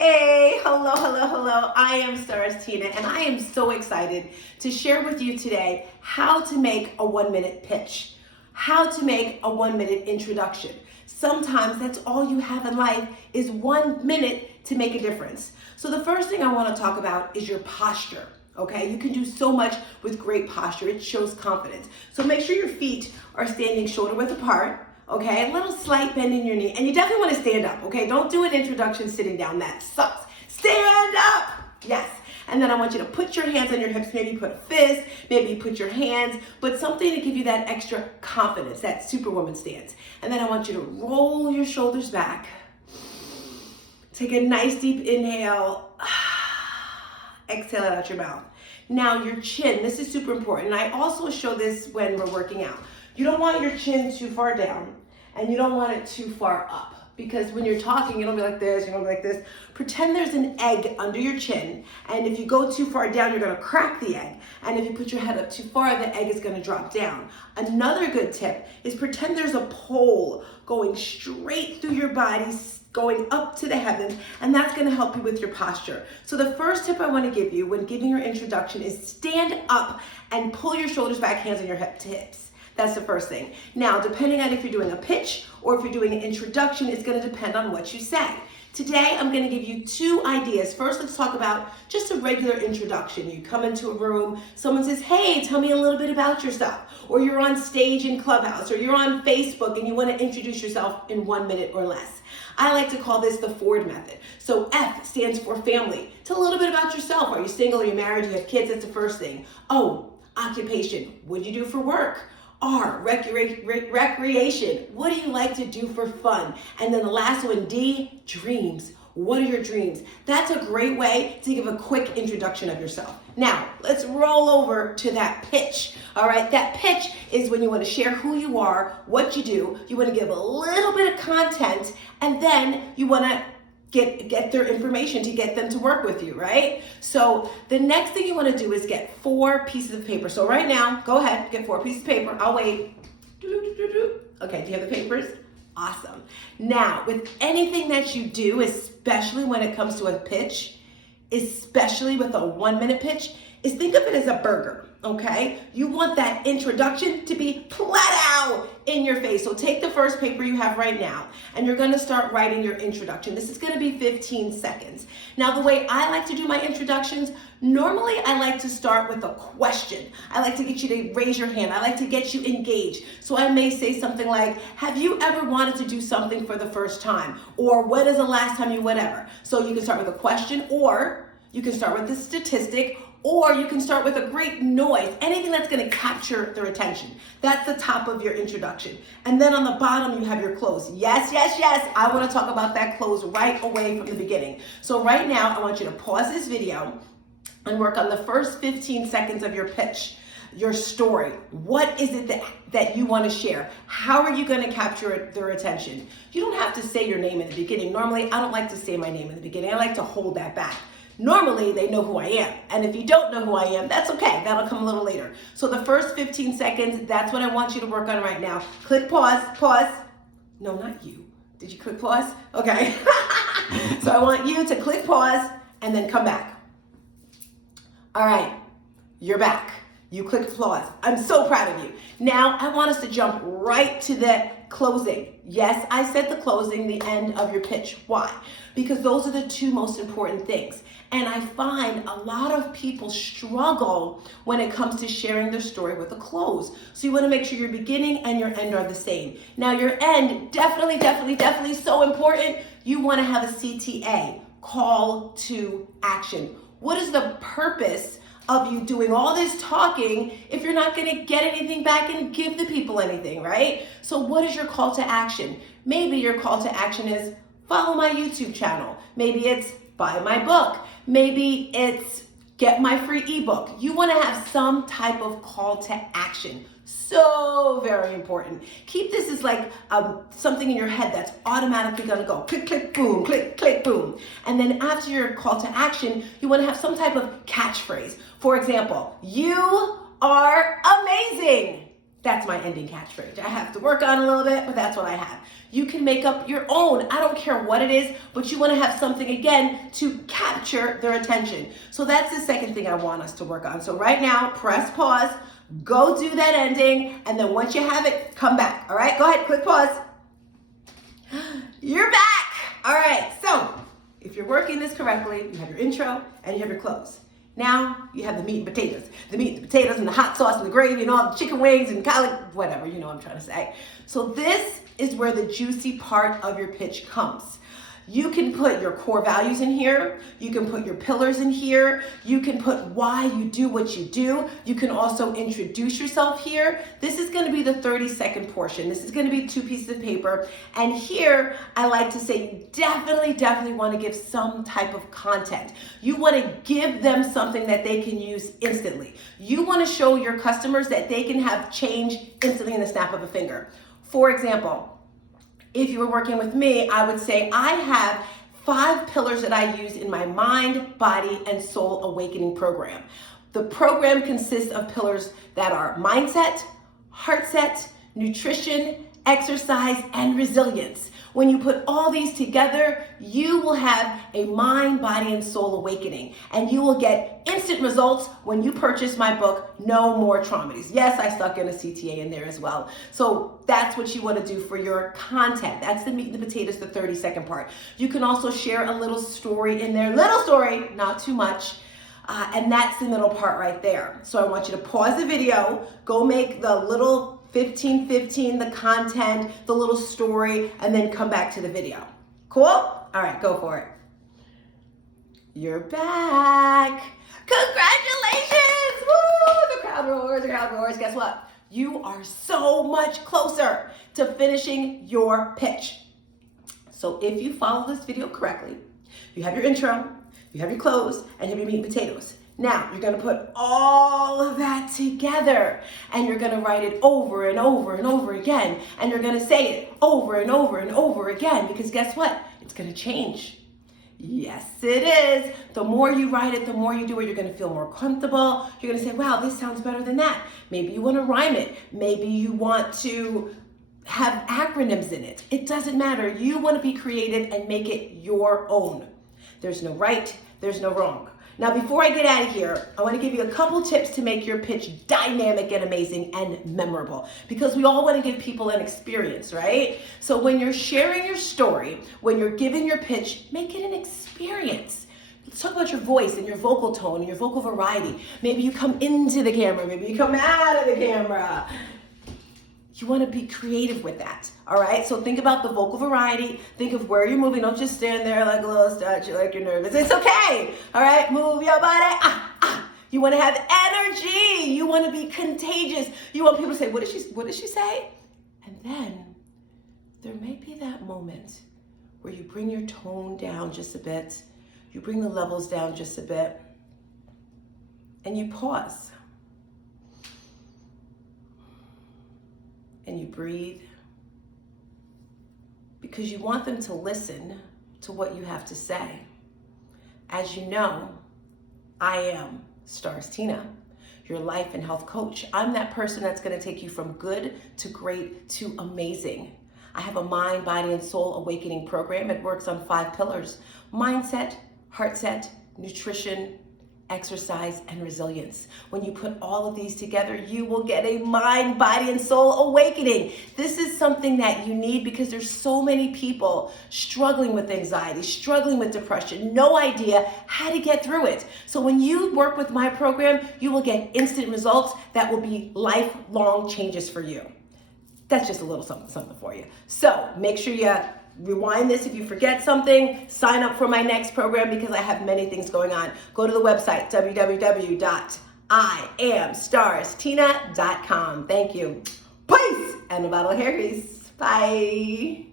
Hey, hello, hello, hello. I am Stars Tina, and I am so excited to share with you today how to make a 1-minute pitch, how to make a 1-minute introduction. Sometimes that's all you have in life is 1 minute to make a difference. So the first thing I want to talk about is your posture. Okay, you can do so much with great posture. It shows confidence. So make sure your feet are standing shoulder width apart. Okay, a little slight bend in your knee. And you definitely want to stand up, okay? Don't do an introduction sitting down. That sucks. Stand up! Yes. And then I want you to put your hands on your hips. Maybe put a fist, maybe put your hands, but something to give you that extra confidence, that superwoman stance. And then I want you to roll your shoulders back. Take a nice deep inhale. Exhale it out your mouth. Now your chin, this is super important. And I also show this when we're working out. You don't want your chin too far down and you don't want it too far up, because when you're talking, you don't be like this, you don't be like this. Pretend there's an egg under your chin, and if you go too far down, you're gonna crack the egg. And if you put your head up too far, the egg is gonna drop down. Another good tip is pretend there's a pole going straight through your body, going up to the heavens, and that's gonna help you with your posture. So the first tip I wanna give you when giving your introduction is stand up and pull your shoulders back, hands on your hips. That's the first thing. Now, depending on if you're doing a pitch or if you're doing an introduction, it's gonna depend on what you say. Today, I'm gonna give you 2 ideas. First, let's talk about just a regular introduction. You come into a room, someone says, hey, tell me a little bit about yourself. Or you're on stage in Clubhouse, or you're on Facebook and you wanna introduce yourself in 1 minute or less. I like to call this the Ford method. So F stands for family. Tell a little bit about yourself. Are you single, are you married, do you have kids? That's the first thing. O, occupation. What do you do for work? R, recreation. What do you like to do for fun? And then the last one, D, dreams. What are your dreams? That's a great way to give a quick introduction of yourself. Now, let's roll over to that pitch. All right, that pitch is when you want to share who you are, what you do. You want to give a little bit of content, and then you want to get their information to get them to work with you, right? So the next thing you want to do is get 4 pieces of paper. So right now, go ahead, get 4 pieces of paper. I'll wait. Okay, do you have the papers? Awesome. Now, with anything that you do, especially when it comes to a pitch, especially with a 1-minute pitch, is think of it as a burger, okay? You want that introduction to be flat out in your face. So take the first paper you have right now, and you're gonna start writing your introduction. This is gonna be 15 seconds. Now, the way I like to do my introductions, normally I like to start with a question. I like to get you to raise your hand. I like to get you engaged. So I may say something like, have you ever wanted to do something for the first time? Or when is the last time you whatever? So you can start with a question, or you can start with a statistic, or you can start with a great noise, anything that's gonna capture their attention. That's the top of your introduction. And then on the bottom, you have your close. Yes, yes, yes, I wanna talk about that close right away from the beginning. So right now, I want you to pause this video and work on the first 15 seconds of your pitch, your story. What is it that you wanna share? How are you gonna capture their attention? You don't have to say your name in the beginning. Normally, I don't like to say my name in the beginning. I like to hold that back. Normally, they know who I am. And if you don't know who I am, that's okay. That'll come a little later. So the first 15 seconds, that's what I want you to work on right now. Click pause, pause. No, not you. Did you click pause? Okay. So I want you to click pause and then come back. All right, you're back. You clicked pause. I'm so proud of you. Now, I want us to jump right to the closing. Yes, I said the closing, the end of your pitch. Why? Because those are the 2 most important things. And I find a lot of people struggle when it comes to sharing their story with a close. So you want to make sure your beginning and your end are the same. Now your end, definitely so important. You want to have a CTA, call to action. What is the purpose of you doing all this talking if you're not going to get anything back and give the people anything, right? So what is your call to action? Maybe your call to action is follow my YouTube channel. Maybe it's buy my book. Maybe it's get my free ebook. You want to have some type of call to action. So very important. Keep this as like something in your head that's automatically going to go click, click, boom, click, click, boom. And then after your call to action, you want to have some type of catchphrase. For example, you are amazing. That's my ending catchphrase. I have to work on a little bit, but that's what I have. You can make up your own. I don't care what it is, but you want to have something, again, to capture their attention. So that's the second thing I want us to work on. So right now, press pause, go do that ending, and then once you have it, come back. All right, go ahead, click pause. You're back. All right, so if you're working this correctly, you have your intro and you have your close. Now you have the meat and potatoes. The meat, the potatoes, and the hot sauce, and the gravy, and all the chicken wings, and collard, whatever, you know what I'm trying to say. So this is where the juicy part of your pitch comes. You can put your core values in here. You can put your pillars in here. You can put why you do what you do. You can also introduce yourself here. This is going to be the 30-second portion. This is going to be 2 pieces of paper. And here, I like to say you definitely want to give some type of content. You want to give them something that they can use instantly. You want to show your customers that they can have change instantly in the snap of a finger. For example, if you were working with me, I would say I have 5 pillars that I use in my mind, body, and soul awakening program. The program consists of pillars that are mindset, heart set, nutrition, exercise, and resilience. When you put all these together, you will have a mind, body, and soul awakening. And you will get instant results when you purchase my book, No More Traumas. Yes, I stuck in a CTA in there as well. So that's what you want to do for your content. That's the meat and the potatoes, the 30-second part. You can also share a little story in there. Little story, not too much. And that's the middle part right there. So I want you to pause the video, go make the little 15, the content, the little story, and then come back to the video. Cool? All right, go for it. You're back. Congratulations! Woo! The crowd roars, the crowd roars. Guess what? You are so much closer to finishing your pitch. So if you follow this video correctly, you have your intro, you have your close, and you have your meat and potatoes. Now, you're gonna put all of that together and you're gonna write it over and over and over again. And you're gonna say it over and over and over again because guess what? It's gonna change. Yes, it is. The more you write it, the more you do it, you're gonna feel more comfortable. You're gonna say, wow, this sounds better than that. Maybe you wanna rhyme it. Maybe you want to have acronyms in it. It doesn't matter. You wanna be creative and make it your own. There's no right, there's no wrong. Now, before I get out of here, I want to give you a couple tips to make your pitch dynamic and amazing and memorable because we all want to give people an experience, right? So when you're sharing your story, when you're giving your pitch, make it an experience. Let's talk about your voice and your vocal tone and your vocal variety. Maybe you come into the camera, maybe you come out of the camera. You want to be creative with that, all right? So think about the vocal variety. Think of where you're moving. Don't just stand there like a little statue, like you're nervous. It's okay, all right? Move your body. You want to have energy. You want to be contagious. You want people to say, what did she say? And then there may be that moment where you bring your tone down just a bit. You bring the levels down just a bit. And you pause. And you breathe because you want them to listen to what you have to say. As you know, I am Stars Tina, your life and health coach. I'm that person that's going to take you from good to great to amazing. I have a mind, body, and soul awakening program. It works on 5 pillars: mindset, heart set, nutrition, exercise, and resilience. When you put all of these together, you will get a mind, body, and soul awakening. This is something that you need because there's so many people struggling with anxiety, struggling with depression, no idea how to get through it. So when you work with my program, you will get instant results that will be lifelong changes for you. That's just a little something for you. So make sure you rewind this if you forget something. Sign up for my next program because I have many things going on. Go to the website, www.iamstarstina.com. Thank you. Peace and a bottle of hair grease. Bye.